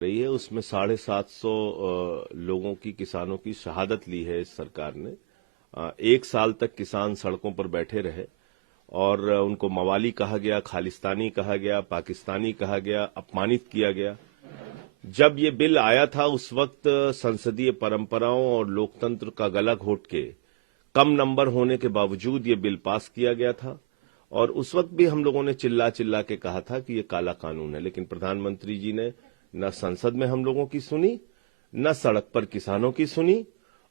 रही है उसमें 750 लोगों की, किसानों की शहादत ली है इस सरकार ने। 1 साल तक किसान सड़कों पर बैठे रहे और उनको मवाली कहा गया, खालिस्तानी कहा गया, पाकिस्तानी कहा गया, अपमानित किया गया। जब ये बिल आया था उस वक्त संसदीय परंपराओं और लोकतंत्र का गला घोट के कम नंबर होने के बावजूद ये बिल पास किया गया था और उस वक्त भी हम लोगों ने चिल्ला चिल्ला के कहा था कि ये काला कानून है, लेकिन प्रधानमंत्री जी ने न संसद में हम लोगों की सुनी, न सड़क पर किसानों की सुनी।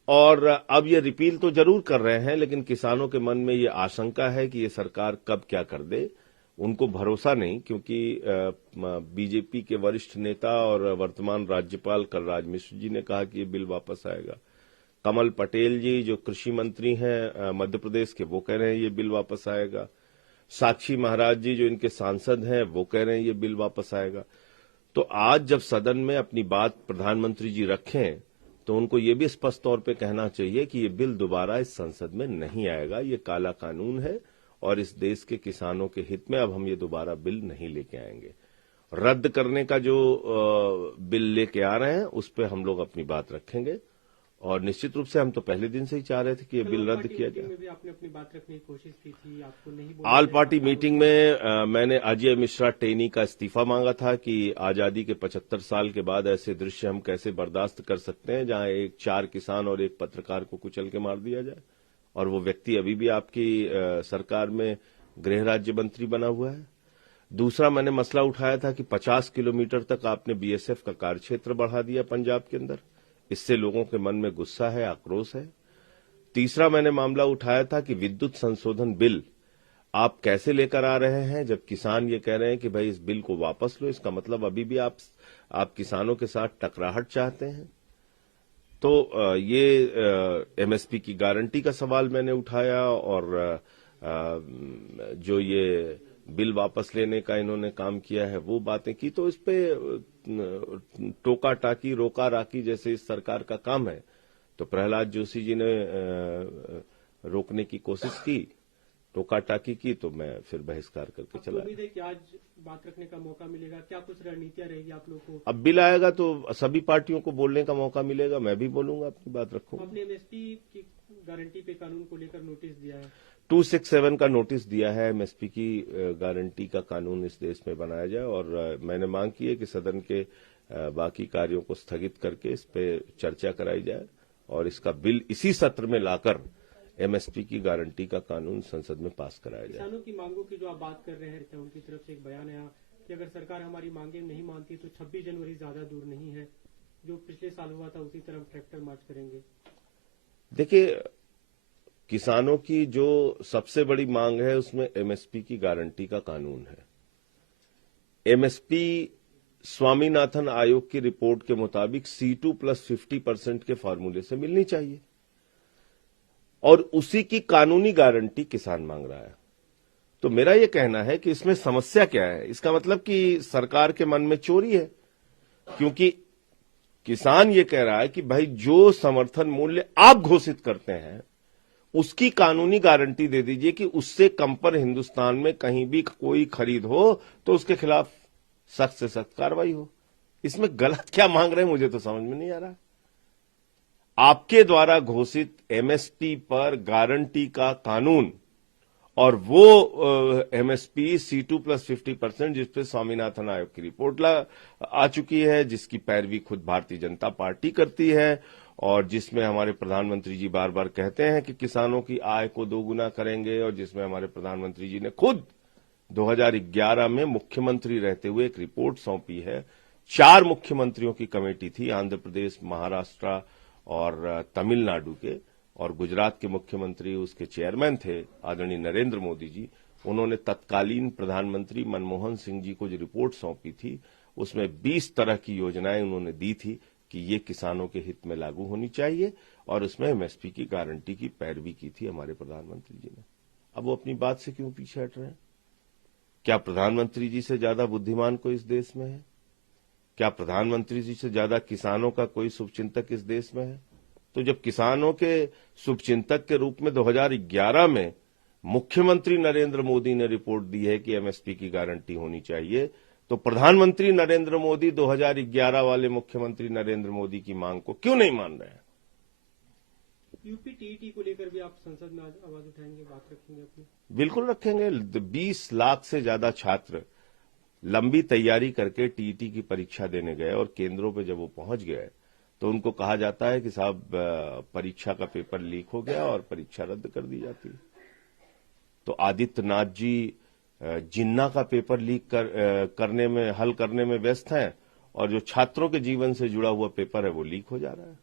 और अब ये रिपील तो जरूर कर रहे हैं, लेकिन किसानों के मन में ये आशंका है कि ये सरकार कब क्या कर दे। उनको भरोसा नहीं, क्योंकि बीजेपी के वरिष्ठ नेता और वर्तमान राज्यपाल कलराज मिश्र जी ने कहा कि ये बिल वापस आएगा। कमल पटेल जी जो कृषि मंत्री हैं मध्य प्रदेश के, वो कह रहे हैं ये बिल वापस आएगा। साक्षी महाराज जी जो इनके सांसद हैं वो कह रहे हैं ये बिल वापस आएगा। तो आज जब सदन में अपनी बात प्रधानमंत्री जी रखें तो उनको ये भी स्पष्ट तौर पे कहना चाहिए कि ये बिल दोबारा इस संसद में नहीं आएगा, ये काला कानून है और इस देश के किसानों के हित में अब हम ये दोबारा बिल नहीं लेके आएंगे। रद्द करने का जो बिल लेके आ रहे हैं उस पर हम लोग अपनी बात रखेंगे और निश्चित रूप से हम तो पहले दिन से ही चाह रहे थे कि ये बिल रद्द किया जाए। में भी आपने अपनी बात रखने की कोशिश की थी, आपको नहीं बोला। ऑल पार्टी मीटिंग में मैंने अजय मिश्रा टेनी का इस्तीफा मांगा था कि आजादी के 75 साल के बाद ऐसे दृश्य हम कैसे बर्दाश्त कर सकते हैं जहां 4 किसान और 1 पत्रकार को कुचल के मार दिया जाए, और वो व्यक्ति अभी भी आपकी सरकार में गृह राज्य मंत्री बना हुआ है। दूसरा मैंने मसला उठाया था कि 50 किलोमीटर तक आपने बीएसएफ का कार्यक्षेत्र बढ़ा दिया पंजाब के अंदर, इससे लोगों के मन में गुस्सा है, आक्रोश है। तीसरा मैंने मामला उठाया था कि विद्युत संशोधन बिल आप कैसे लेकर आ रहे हैं जब किसान ये कह रहे हैं कि भाई इस बिल को वापस लो, इसका मतलब अभी भी आप किसानों के साथ टकराहट चाहते हैं। तो ये एमएसपी की गारंटी का सवाल मैंने उठाया और जो ये बिल वापस लेने का इन्होंने काम किया है वो बातें की। तो इस पे टोका टाकी रोका राकी जैसे इस सरकार का काम है, तो प्रहलाद जोशी जी ने रोकने की कोशिश की, टोका टाकी की, तो मैं फिर बहिष्कार करके चला। उम्मीद है कि आज बात रखने का मौका मिलेगा, क्या कुछ रणनीतियां रहेगी आप लोगों को? अब बिल आएगा तो सभी पार्टियों को बोलने का मौका मिलेगा, मैं भी बोलूंगा, अपनी बात रखूंगा। आपने एमएसपी की गारंटी पे कानून को लेकर नोटिस दिया है, 267 का नोटिस दिया है। एमएसपी की गारंटी का कानून इस देश में बनाया जाए और मैंने मांग की है कि सदन के बाकी कार्यों को स्थगित करके इस पे चर्चा कराई जाए और इसका बिल इसी सत्र में लाकर एमएसपी की गारंटी का कानून संसद में पास कराया जाए। किसानों की मांगों की जो आप बात कर रहे हैं, उनकी तरफ से एक बयान आया कि अगर सरकार हमारी मांगे नहीं मानती तो 26 जनवरी ज्यादा दूर नहीं है, जो पिछले साल हुआ था उसी तरह ट्रैक्टर मार्च करेंगे। देखिए, किसानों की जो सबसे बड़ी मांग है उसमें एमएसपी की गारंटी का कानून है। एमएसपी स्वामीनाथन आयोग की रिपोर्ट के मुताबिक C2 + 50% के फॉर्मूले से मिलनी चाहिए और उसी की कानूनी गारंटी किसान मांग रहा है। तो मेरा यह कहना है कि इसमें समस्या क्या है? इसका मतलब कि सरकार के मन में चोरी है, क्योंकि किसान ये कह रहा है कि भाई जो समर्थन मूल्य आप घोषित करते हैं उसकी कानूनी गारंटी दे दीजिए कि उससे कम पर हिंदुस्तान में कहीं भी कोई खरीद हो तो उसके खिलाफ सख्त से सख्त कार्रवाई हो। इसमें गलत क्या मांग रहे हैं मुझे तो समझ में नहीं आ रहा। आपके द्वारा घोषित एमएसपी पर गारंटी का कानून और वो एमएसपी C2 + 50% जिसपे स्वामीनाथन आयोग की रिपोर्ट आ चुकी है, जिसकी पैरवी खुद भारतीय जनता पार्टी करती है और जिसमें हमारे प्रधानमंत्री जी बार बार कहते हैं कि किसानों की आय को दोगुना करेंगे, और जिसमें हमारे प्रधानमंत्री जी ने खुद 2011 में मुख्यमंत्री रहते हुए एक रिपोर्ट सौंपी है। 4 मुख्यमंत्रियों की कमेटी थी, आंध्र प्रदेश, महाराष्ट्र और तमिलनाडु के, और गुजरात के मुख्यमंत्री उसके चेयरमैन थे आदरणीय नरेंद्र मोदी जी। उन्होंने तत्कालीन प्रधानमंत्री मनमोहन सिंह जी को जो रिपोर्ट सौंपी थी उसमें 20 तरह की योजनाएं उन्होंने दी थी कि ये किसानों के हित में लागू होनी चाहिए, और उसमें एमएसपी की गारंटी की पैरवी की थी हमारे प्रधानमंत्री जी ने। अब वो अपनी बात से क्यों पीछे हट रहे हैं? क्या प्रधानमंत्री जी से ज्यादा बुद्धिमान कोई इस देश में है? क्या प्रधानमंत्री जी से ज्यादा किसानों का कोई शुभचिंतक इस देश में है? तो जब किसानों के शुभचिंतक के रूप में 2011 में मुख्यमंत्री नरेंद्र मोदी ने रिपोर्ट दी है कि एमएसपी की गारंटी होनी चाहिए, तो प्रधानमंत्री नरेंद्र मोदी 2011 वाले मुख्यमंत्री नरेंद्र मोदी की मांग को क्यों नहीं मान रहे हैं? यूपी टीईटी को लेकर भी आप संसद में आवाज उठाएंगे, बात रखेंगे अपनी? बिल्कुल रखेंगे। 20 लाख से ज्यादा छात्र लंबी तैयारी करके टीईटी की परीक्षा देने गए और केंद्रों पे जब वो पहुंच गए तो उनको कहा जाता है कि साहब परीक्षा का पेपर लीक हो गया और परीक्षा रद्द कर दी जाती है। तो आदित्यनाथ जी जिन्ना का पेपर लीक करने में, हल करने में व्यस्त हैं और जो छात्रों के जीवन से जुड़ा हुआ पेपर है वो लीक हो जा रहा है।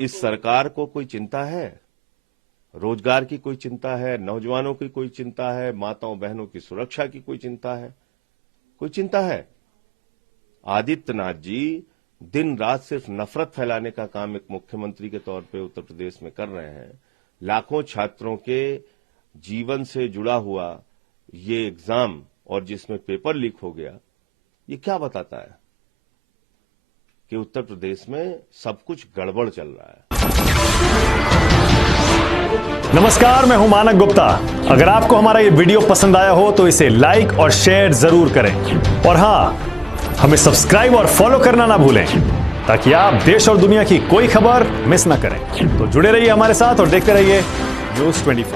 इस सरकार को कोई चिंता है? रोजगार की कोई चिंता है? नौजवानों की कोई चिंता है? माताओं बहनों की सुरक्षा की कोई चिंता है? कोई चिंता है? आदित्यनाथ जी दिन रात सिर्फ नफरत फैलाने का काम एक मुख्यमंत्री के तौर पे उत्तर प्रदेश में कर रहे हैं। लाखों छात्रों के जीवन से जुड़ा हुआ ये एग्जाम और जिसमें पेपर लीक हो गया, ये क्या बताता है कि उत्तर प्रदेश में सब कुछ गड़बड़ चल रहा है। नमस्कार, मैं हूं मानक गुप्ता। अगर आपको हमारा ये वीडियो पसंद आया हो तो इसे लाइक और शेयर जरूर करें और हां, हमें सब्सक्राइब और फॉलो करना ना भूलें ताकि आप देश और दुनिया की कोई खबर मिस ना करें। तो जुड़े रहिए हमारे साथ और देखते रहिए न्यूज़ 24।